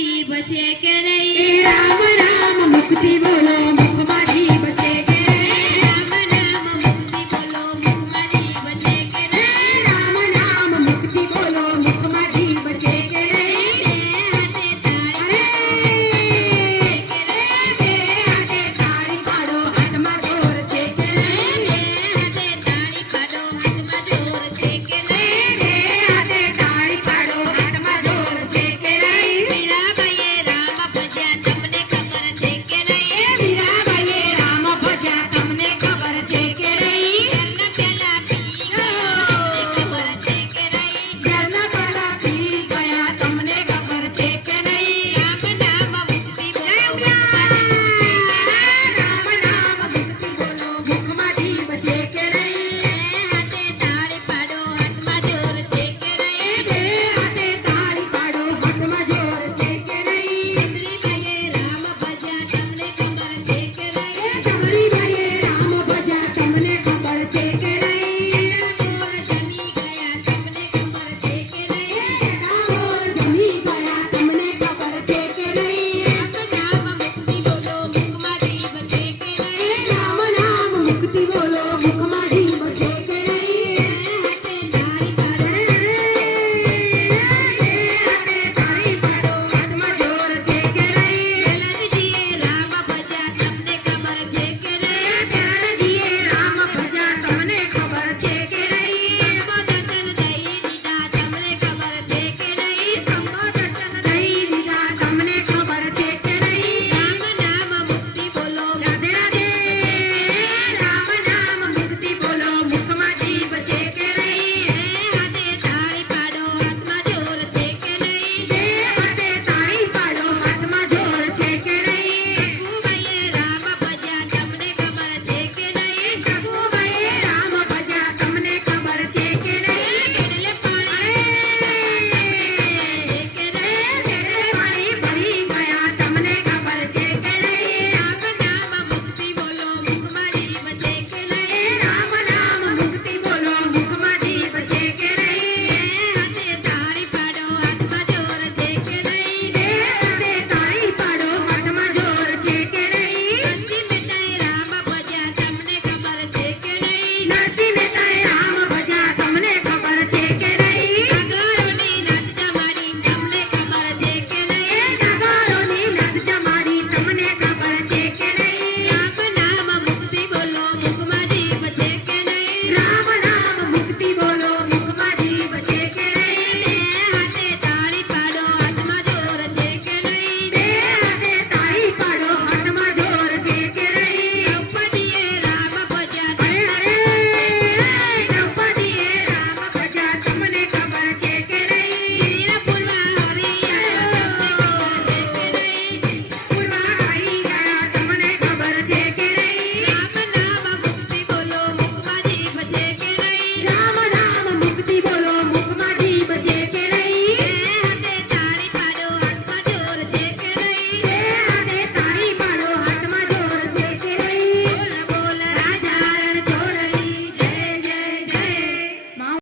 જીભ છે કે નહીં રામ રામ મુક્તિ બોલો મુખમાં જીભ છે કે રામ નામ મુક્તિ બોલો મુખમાં જીભ છે કે નહીં રામ નામ મુક્તિ બોલો મુખમાં જીભ છે કે બે હાથે તાળી બે હાથે તાળી પાડો હાથમાં જોર છે કે બે હાથે તાળી પાડો હાથમાં જોર છે કે નહીં બે હાથે તાળી પાડો હાથમાં જોર છે કે મીરાબાઈએ રામ ભજ્યા તમને ખબર છે કે નહીં મીરાબાઈએ રામ ભજ્યા તમને ખબર છે કે ઘરના પેલા પી ગયા તમને ખબર છે કે નહીં ઘરના પેલા પી ગયા તમને ખબર છે કે રામ નામ મુક્તિ બોલો મુખમાં જીભ છે કે નહીં રામ નામ મુક્તિ બોલો મુખમાં જીભ છે કે હાથે તાળી પાડો હાથમાં જોર છે કે નહીં બે હાથે તાળી પાડો હાથમાં જોર છે કે મીરાબાઈએ રામ ભજ્યા તમને ખબર છે કે નહીં તમારી ભાઈએ રામ ભજ્યા તમને ખબર છે કે રામોર જમી ગયા તમને ખબર છે કે નહીં રામોર જમી ગયા તમને ખબર છે કે રામ નામ મુક્તિ બોલો મુખમાં જીભ છે કે નહીં રામ નામ મુક્તિ બોલો મુખમાં જીભ છે કે હાથે તાળી પાડો તાળી પાડો હાથમાં જોર છે કે જલદજીએ રામ ભજ્યા તમને ખબર છે કે નહીં ત્યારજીએ રામ ભજ્યા તમને ખબર છે કે સંબોધન દઈ દીધા તમને ખબર છે કે નહીં સંબોધન દઈ દીધા તમને ખબર છે કે રામ નામ મુક્તિ બોલો રાધે રાધે રામ નામ મુક્તિ બોલો મુખમાં જીભ છે કે હાથે તાળી પાડો હાથમાં જોર છે કે નહીં બે હાથે તાળી પાડો હાથમાં જોર છે કે સખુબાઈએ રામ ભજ્યા તમને ખબર છે કે નહીં સખુબાઈએ રામ ભજ્યા તમને ખબર છે કે કેટલે પાણી તમને ખબર છે કે નહીં ઘેરે પાણી ભરી ગયા તમને ખબર છે કે રામ નામ મુક્તિ બોલો મુખમાં જીભ છે કે નહીં રામ નામ મુક્તિ બોલો મુખમાં જીભ છે કે હાથે તાળી પાડો હાથમાં જોર છે કે નહીં બે હાથે તાળી પાડો હાથમાં જોર છે કે નરસિંહ મહેતાએ રામ ભજ્યા તમને ખબર છે કે નહીં નરસિંહ મહેતાએ રામ ભજ્યા તમને ખબર છે કે નાગરોની નાદ જમાડી તમને ખબર છે કે નહીં નાગરોની નદ જમાડી તમને ખબર છે કે રામ નામ મુક્તિ બોલો મુખમાં જીભ છે કે નહીં રામ નામ મુક્તિ બોલો